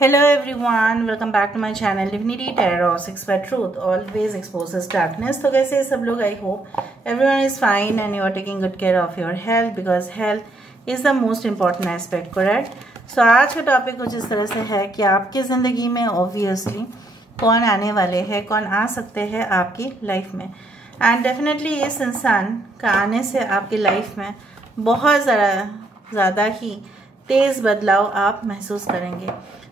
Hello everyone, welcome back to my channel Divinity Tarot 6 by Truth always exposes darkness। तो कैसे सब लोग, I hope everyone is fine and you are taking good care of your health because health is the most important aspect, correct? So आज का topic कुछ इस तरह से है कि आपकी ज़िंदगी में obviously कौन आने वाले हैं, कौन आ सकते हैं आपकी लाइफ में। एंड डेफिनेटली इस इंसान का आने से आपकी लाइफ में बहुत ज़्यादा ही तेज़ बदलाव आप महसूस करेंगे।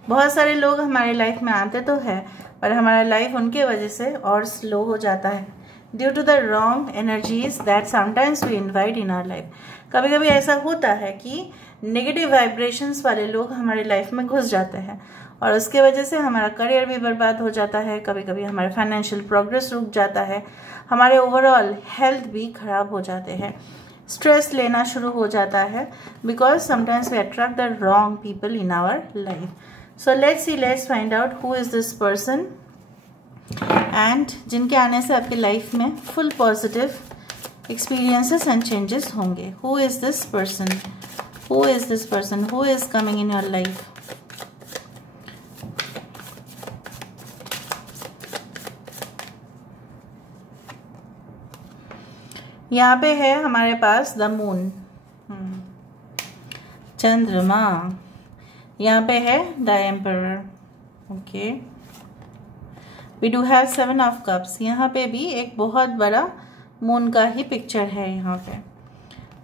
बहुत सारे लोग हमारे लाइफ में आते तो है पर हमारा लाइफ उनके वजह से और स्लो हो जाता है due to the wrong energies that sometimes we invite in our life. कभी कभी ऐसा होता है कि नेगेटिव वाइब्रेशंस वाले लोग हमारे लाइफ में घुस जाते हैं और उसके वजह से हमारा करियर भी बर्बाद हो जाता है। कभी कभी हमारा फाइनेंशियल प्रोग्रेस रुक जाता है, हमारे ओवरऑल हेल्थ भी खराब हो जाते हैं, स्ट्रेस लेना शुरू हो जाता है because sometimes we attract the wrong people in our life. So let's find out who is this person and जिनके आने से आपकी लाइफ में full positive experiences and changes होंगे। Who is this person? Who is this person? Who is coming in your life? यहाँ पे है हमारे पास द मून, चंद्रमा। यहाँ पे है the emperor, okay. We do have 7 of cups. यहाँ पे भी एक बहुत बड़ा मून का ही पिक्चर है यहाँ पे।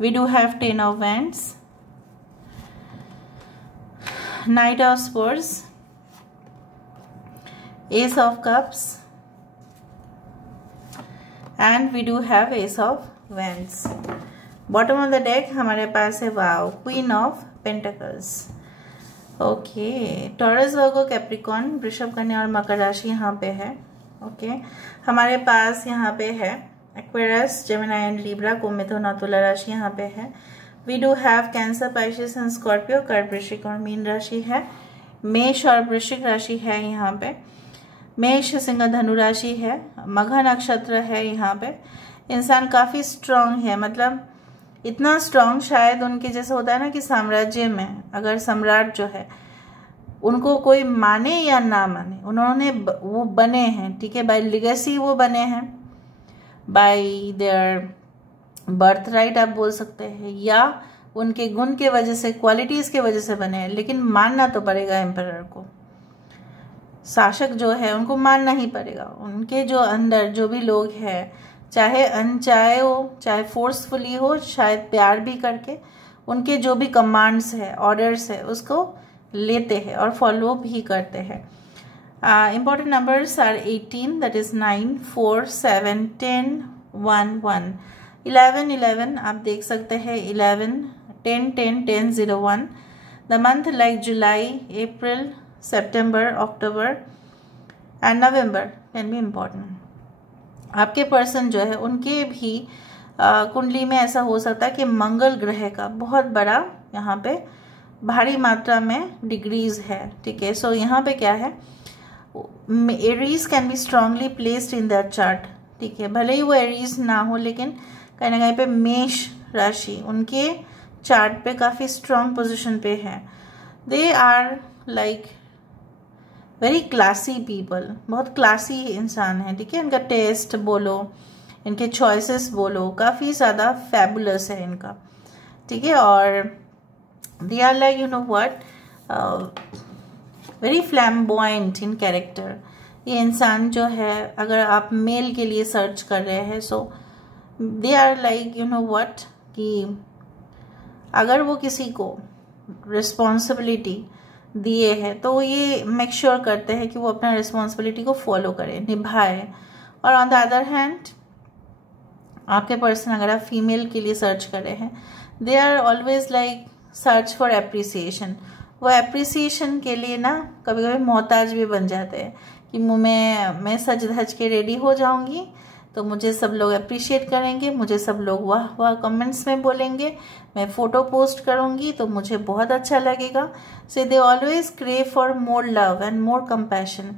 We do have 10 of wands, knight of swords, ace of cups and we do have ace of wands. Bottom of the deck हमारे पास है wow, queen of pentacles, okay. Taurus, Virgo, Capricorn, वृषभ, कन्या और मकर राशि यहाँ पे है, ओके। हमारे पास यहाँ पे है एक्वेरियस, जेमिनी एंड लिब्रा, कुंभ, मिथुन और तुला राशि यहाँ पे है। We do have Cancer, Pisces and Scorpio, कर्क, वृश्चिक और मीन राशि है। मेष और वृश्चिक राशि है यहाँ पे। मेष, सिंह, धनु राशि है। मघा नक्षत्र है यहाँ पे। इंसान काफी स्ट्रांग है, मतलब इतना स्ट्रांग शायद उनके जैसे होता है ना कि साम्राज्य में अगर सम्राट जो है उनको कोई माने या ना माने, उन्होंने वो बने हैं, ठीक है, बाय लिगेसी वो बने हैं, बाय देयर बर्थ राइट आप बोल सकते हैं, या उनके गुण के वजह से, क्वालिटीज के वजह से बने हैं। लेकिन मानना तो पड़ेगा एम्परर को, शासक जो है उनको मानना ही पड़ेगा। उनके जो अंदर जो भी लोग हैं, चाहे अनचाहे हो, चाहे फोर्सफुली हो, शायद प्यार भी करके, उनके जो भी कमांड्स है, ऑर्डर्स है, उसको लेते हैं और फॉलो भी करते हैं। Important numbers are 18, that is 9, 4, 7, 10, 1, 1, 11, 11 आप देख सकते हैं, 11, 10, 10, 10, 0, 1। The month like July, April, September, October and November can be important. आपके पर्सन जो है उनके भी कुंडली में ऐसा हो सकता है कि मंगल ग्रह का बहुत बड़ा यहाँ पे भारी मात्रा में डिग्रीज है, ठीक है। सो यहाँ पे क्या है, Aries can be strongly placed in that chart, ठीक है। भले ही वो एरीज ना हो लेकिन कहीं ना कहीं पे मेष राशि उनके चार्ट पे काफी स्ट्रांग पोजिशन पे है। They are like very classy people, बहुत क्लासी इंसान है, ठीक है। इनका टेस्ट बोलो, इनके चॉइसेस बोलो, काफ़ी ज़्यादा फैबुलस है इनका, ठीक है। और they are like you know what, very flamboyant in character. ये इंसान जो है, अगर आप मेल के लिए सर्च कर रहे हैं, so they are like you know what कि अगर वो किसी को रिस्पॉन्सिबिलिटी दिए हैं तो ये मेक श्योर करते हैं कि वो अपना रिस्पॉन्सिबिलिटी को फॉलो करे, निभाए। और ऑन द अदर हैंड आपके पर्सन, अगर आप फीमेल के लिए सर्च कर रहे हैं, they are always like search for appreciation. वो एप्रिसिएशन के लिए ना कभी कभी मोहताज भी बन जाते हैं कि मैं सज धज के रेडी हो जाऊंगी तो मुझे सब लोग अप्रिशिएट करेंगे, मुझे सब लोग वाह वाह कमेंट्स में बोलेंगे, मैं फोटो पोस्ट करूंगी तो मुझे बहुत अच्छा लगेगा। So they always crave for more love and more compassion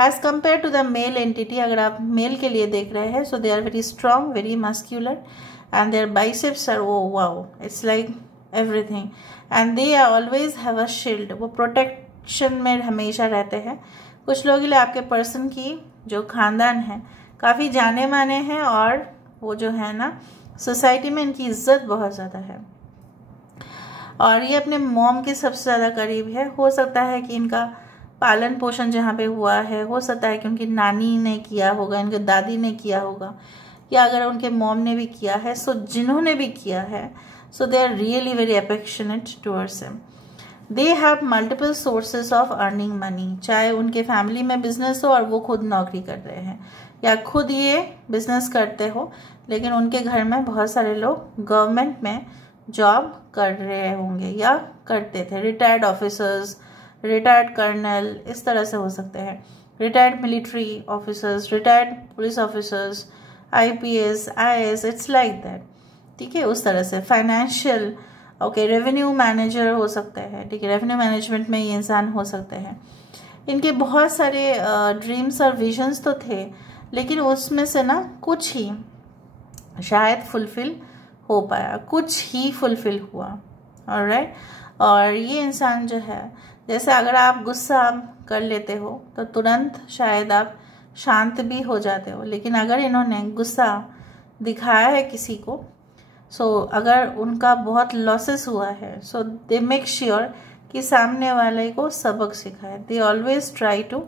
as compare to the male entity. अगर आप मेल के लिए देख रहे हैं, so they are very strong, very muscular and their biceps are wow, it's like everything and they always have a shield. वो protect affection में हमेशा रहते हैं। कुछ लोगों के लिए आपके पर्सन की जो खानदान है काफ़ी जाने माने हैं और वो जो है ना सोसाइटी में इनकी इज्जत बहुत ज़्यादा है और ये अपने मॉम के सबसे ज़्यादा करीब है। हो सकता है कि इनका पालन पोषण जहाँ पे हुआ है, हो सकता है कि उनकी नानी ने किया होगा, इनके दादी ने किया होगा, या अगर उनके मॉम ने भी किया है, सो जिन्होंने भी किया है, so they are really very affectionate towards him. They have multiple sources of earning money, चाहे उनके फैमिली में बिजनेस हो और वो खुद नौकरी कर रहे हैं या खुद ये बिजनेस करते हो, लेकिन उनके घर में बहुत सारे लोग गवर्नमेंट में जॉब कर रहे होंगे या करते थे। रिटायर्ड ऑफिसर्स, रिटायर्ड कर्नल, इस तरह से हो सकते हैं। Retired military officers, retired police officers, IPS, IAS, it's like that. ठीक है, उस तरह से। फाइनेंशियल, ओके, रेवेन्यू मैनेजर हो सकते हैं। ठीक है, रेवेन्यू मैनेजमेंट में ये इंसान हो सकते हैं। इनके बहुत सारे ड्रीम्स और विजन्स तो थे, लेकिन उसमें से ना कुछ ही शायद फुलफिल हो पाया, कुछ ही फुलफिल हुआ। ऑलराइट। और ये इंसान जो है, जैसे अगर आप गुस्सा कर लेते हो तो तुरंत शायद आप शांत भी हो जाते हो, लेकिन अगर इन्होंने गुस्सा दिखाया है किसी को, सो अगर उनका बहुत लॉसेस हुआ है, सो दे मेक श्योर कि सामने वाले को सबक सिखाए। They always try to,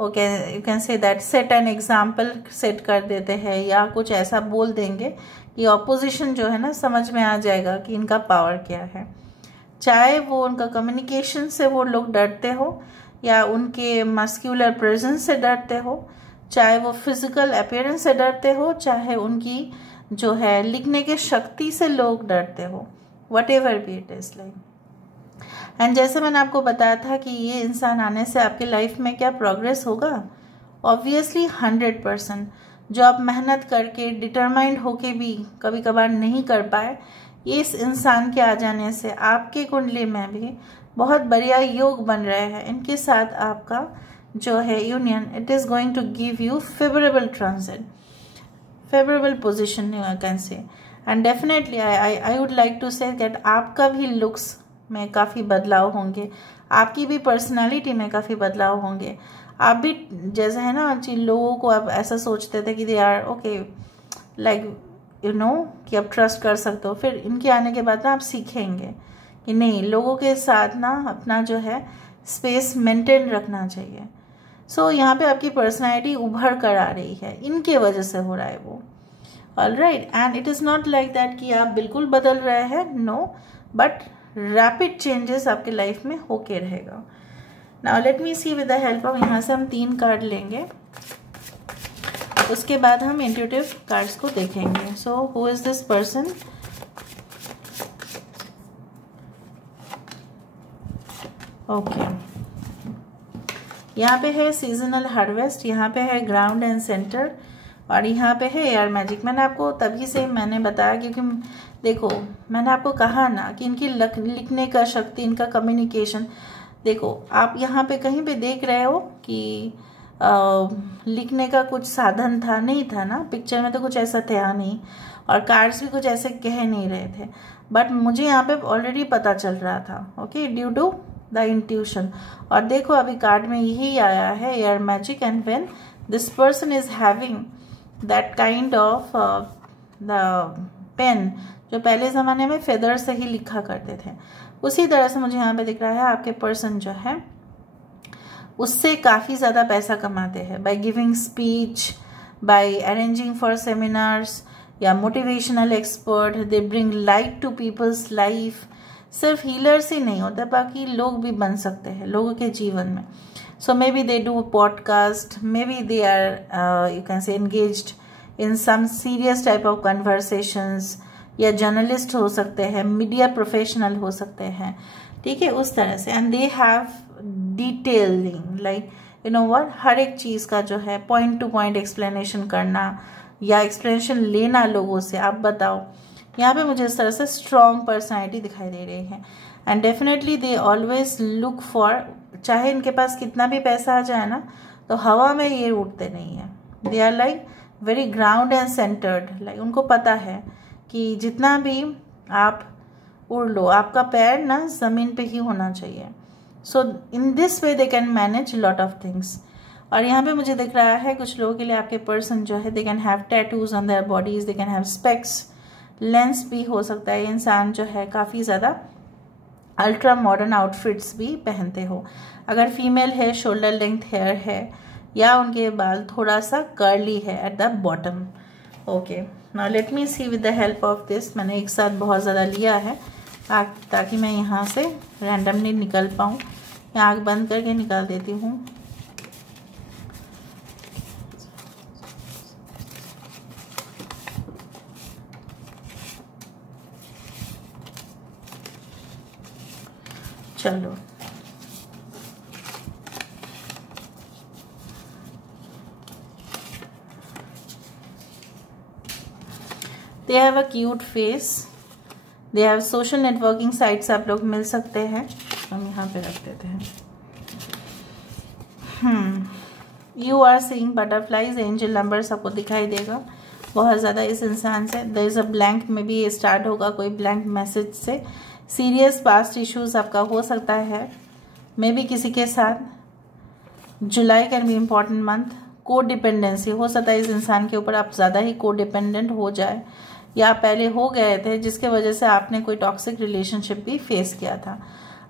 okay, you can say that, set an example set कर देते हैं या कुछ ऐसा बोल देंगे कि ऑपोजिशन जो है ना समझ में आ जाएगा कि इनका पावर क्या है। चाहे वो उनका कम्युनिकेशन से वो लोग डरते हो या उनके मस्क्यूलर प्रेजेंस से डरते हो, चाहे वो फिजिकल अपीयरेंस से डरते हो, चाहे उनकी जो है लिखने की शक्ति से लोग डरते हो, what ever be it is like. And जैसे मैंने आपको बताया था कि ये इंसान आने से आपकी लाइफ में क्या प्रोग्रेस होगा, ऑब्वियसली 100%। जो आप मेहनत करके डिटरमाइंड होके भी कभी कभार नहीं कर पाए, इस इंसान के आ जाने से आपके कुंडली में भी बहुत बढ़िया योग बन रहे हैं। इनके साथ आपका जो है union, it is going to give you favourable transit, favourable position you can say. And definitely I would like to say that आपका भी लुक्स में काफ़ी बदलाव होंगे, आपकी भी पर्सनालिटी में काफ़ी बदलाव होंगे। आप भी जैसे है ना, जिन लोगों को आप ऐसा सोचते थे कि they are okay like you know कि आप ट्रस्ट कर सकते हो, फिर इनके आने के बाद ना आप सीखेंगे कि नहीं, लोगों के साथ ना अपना जो है स्पेस मेंटेन रखना चाहिए। सो यहाँ पे आपकी पर्सनालिटी उभर कर आ रही है, इनके वजह से हो रहा है वो। Alright. And it is not like that कि आप बिल्कुल बदल रहे हैं, नो, बट रैपिड चेंजेस आपके लाइफ में होके रहेगा। Now let me see with the help of, यहाँ से हम 3 कार्ड लेंगे, उसके बाद हम इंट्यूटिव कार्ड्स को देखेंगे। So who is this person? Okay, यहाँ पे है सीजनल हार्वेस्ट, यहाँ पे है ग्राउंड एंड सेंटर, और यहाँ पे है एयर मैजिक। मैंने आपको तभी से मैंने बताया क्योंकि देखो मैंने आपको कहा ना कि इनकी लिखने का शक्ति, इनका कम्युनिकेशन, देखो आप यहाँ पे कहीं पे देख रहे हो कि लिखने का कुछ साधन था, नहीं था ना, पिक्चर में तो कुछ ऐसा था नहीं, और कार्ड्स भी कुछ ऐसे कह नहीं रहे थे, बट मुझे यहाँ पे ऑलरेडी पता चल रहा था, okay, due to the intuition. और देखो अभी कार्ड में यही आया है, air magic, and when this person is having that kind of the pain, जो पहले ज़माने में फेदर से ही लिखा करते थे, उसी तरह से मुझे यहाँ पे दिख रहा है आपके पर्सन जो है उससे काफ़ी ज़्यादा पैसा कमाते हैं by giving speech, by arranging for seminars या motivational expert. They bring light to people's life. सिर्फ हीलर्स ही नहीं होते, बाकी लोग भी बन सकते हैं लोगों के जीवन में। So maybe they do podcast, maybe they are you can say engaged in some serious type of conversations, या जर्नलिस्ट हो सकते हैं, मीडिया प्रोफेशनल हो सकते हैं, ठीक है, उस तरह से। And they have detailing, like you know what, हर एक चीज़ का जो है पॉइंट टू पॉइंट एक्सप्लेनेशन करना या एक्सप्लेनेशन लेना लोगों से। आप बताओ, यहाँ पे मुझे इस तरह से स्ट्रॉन्ग पर्सनैलिटी दिखाई दे रही है। And definitely they always look for, चाहे इनके पास कितना भी पैसा आ जाए ना, तो हवा में ये उड़ते नहीं है। They are like very ground and centred, लाइक उनको पता है कि जितना भी आप उड़ लो, आपका पैर ना ज़मीन पे ही होना चाहिए। So in this way they can manage lot of things. और यहाँ पे मुझे दिख रहा है कुछ लोगों के लिए आपके पर्सन जो है they can have tattoos on their bodies, they can have specs, lens भी हो सकता है। इंसान जो है काफ़ी ज़्यादा अल्ट्रा मॉडर्न आउटफिट्स भी पहनते हो। अगर फीमेल है शोल्डर लेंथ हेयर है या उनके बाल थोड़ा सा कर्ली है at the bottom. Okay, now let me see with the help of this. मैंने एक साथ बहुत ज़्यादा लिया है ताकि मैं यहाँ से रैंडमली निकल पाऊँ। मैं आँख बंद करके निकाल देती हूँ। चलो, they have a cute face, they have social networking sites आप लोग मिल सकते हैं। हम यहाँ पे रख देते हैं। You are seeing butterflies, angel numbers आपको दिखाई देगा बहुत ज़्यादा इस इंसान से। देयर इज़ अ ब्लैंक में भी ये स्टार्ट होगा कोई ब्लैंक मैसेज से। सीरियस पास्ट इश्यूज आपका हो सकता है मे बी किसी के साथ। जुलाई कैन बी इम्पॉर्टेंट मंथ। को डिपेंडेंसी हो सकता है इस इंसान के ऊपर आप ज़्यादा ही को डिपेंडेंट हो जाए या पहले हो गए थे जिसके वजह से आपने कोई टॉक्सिक रिलेशनशिप भी फेस किया था।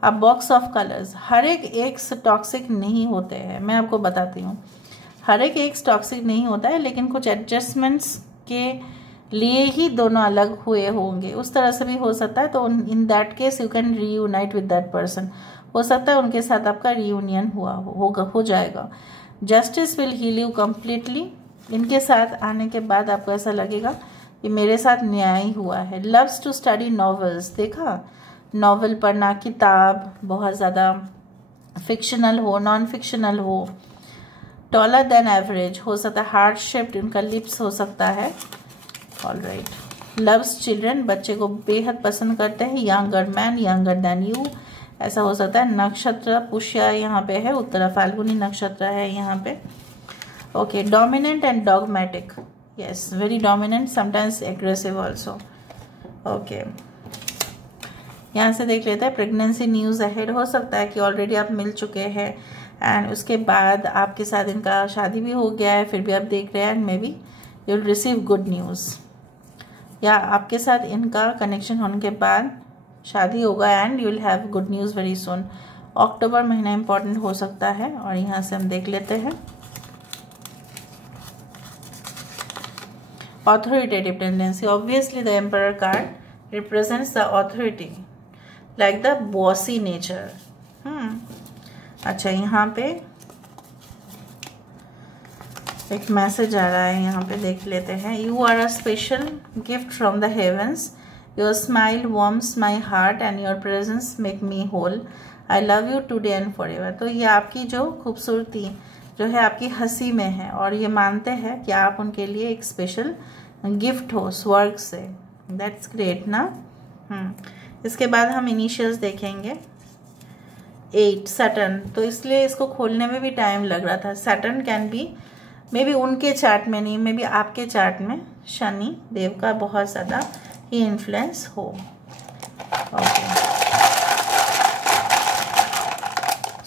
अब बॉक्स ऑफ कलर्स, हर एक एक्स टॉक्सिक नहीं होते हैं, मैं आपको बताती हूँ। हर एक एक्स टॉक्सिक नहीं होता है, लेकिन कुछ एडजस्टमेंट्स के लिए ही दोनों अलग हुए होंगे, उस तरह से भी हो सकता है। तो in that case you can reunite with that person. हो सकता है उनके साथ आपका रीयूनियन हो जाएगा। Justice will heal you completely. इनके साथ आने के बाद आपको ऐसा लगेगा कि मेरे साथ न्याय हुआ है। लव्स टू स्टडी नॉवेल्स, देखा नॉवेल पढ़ना, किताब बहुत ज़्यादा फिक्शनल हो नॉन फिक्शनल हो। टॉलर देन एवरेज, हो सकता है हार्ट शेप्ड उनका लिप्स हो सकता है। ऑलराइट, लव्स चिल्ड्रन, बच्चे को बेहद पसंद करते हैं। Younger man, younger than you, ऐसा हो सकता है। नक्षत्र पुष्या यहाँ पे है, उत्तरा फाल्गुनी नक्षत्र है यहाँ पे। Okay, dominant and dogmatic, yes very dominant, sometimes aggressive also. Okay, यहाँ से देख लेते हैं प्रेगनेंसी न्यूज़ अहेड। हो सकता है कि ऑलरेडी आप मिल चुके हैं एंड उसके बाद आपके साथ इनका शादी भी हो गया है, फिर भी आप देख रहे हैं and may be you will receive good news, या आपके साथ इनका कनेक्शन होने के बाद शादी होगा and you will have good news very soon. अक्टूबर महीना इंपॉर्टेंट हो सकता है। और यहाँ से हम देख लेते हैं authoritative tendency. Obviously the emperor card represents the authority, like the bossy nature. अच्छा, यहाँ पे एक मैसेज आ रहा है, यहाँ पे देख लेते हैं। You are a special gift from the heavens, your smile warms my heart and your presence make me whole, I love you today and forever. तो ये आपकी जो खूबसूरती जो है आपकी हंसी में है और ये मानते हैं कि आप उनके लिए एक स्पेशल गिफ्ट हो स्वर्ग से। दैट्स ग्रेट ना। इसके बाद हम इनिशियल्स देखेंगे। 8 सैटर्न, तो इसलिए इसको खोलने में भी टाइम लग रहा था। Saturn can be may be उनके चार्ट में नहीं, मे बी आपके चार्ट में शनि देव का बहुत ज़्यादा ही इन्फ्लुएंस हो। Okay,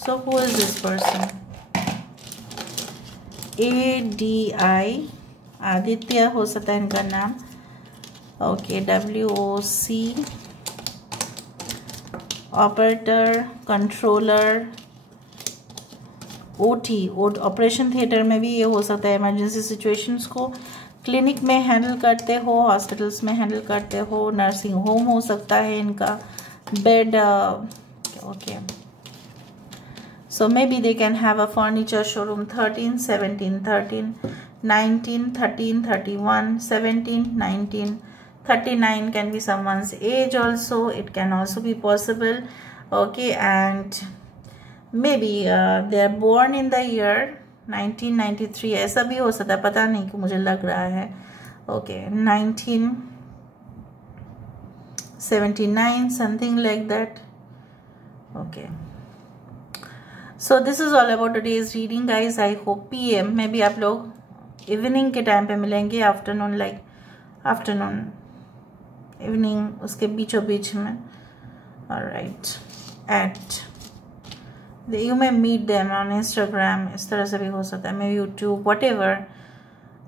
so who is this person? ADI, Aditya हो सकता है इनका नाम। Okay, WOC, operator, controller, OT, operation theatre में भी ये हो सकता है। इमरजेंसी सिचुएशंस को क्लिनिक में हैंडल करते हो, हॉस्पिटल्स में हैंडल करते हो, नर्सिंग होम हो सकता है इनका, bed. Okay, so maybe they can have a furniture showroom। 13 17 13 19 13 31 17 19 39 can be someone's age also, it can also be possible। okay, and maybe they are born in the year 1993, ऐसा भी हो सकता है, पता नहीं कि मुझे लग रहा है। okay, 1979 something like that। okay, so this is all about today's reading guys। I hope PM में भी आप लोग इवनिंग के टाइम पे मिलेंगे, आफ्टरनून, लाइक आफ्टरनून इवनिंग उसके बीचों बीच में। Alright, at You may meet them on Instagram, इस तरह से भी हो सकता है, maybe YouTube, whatever,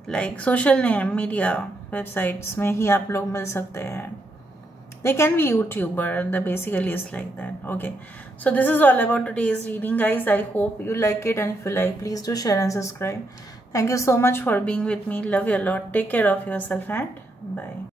like social media websites में ही आप लोग मिल सकते हैं. They can be YouTuber, the basically is like that. Okay, so this is all about today's reading, guys. I hope you like it, and if you like, please do share and subscribe. Thank you so much for being with me. Love you a lot. Take care of yourself and bye.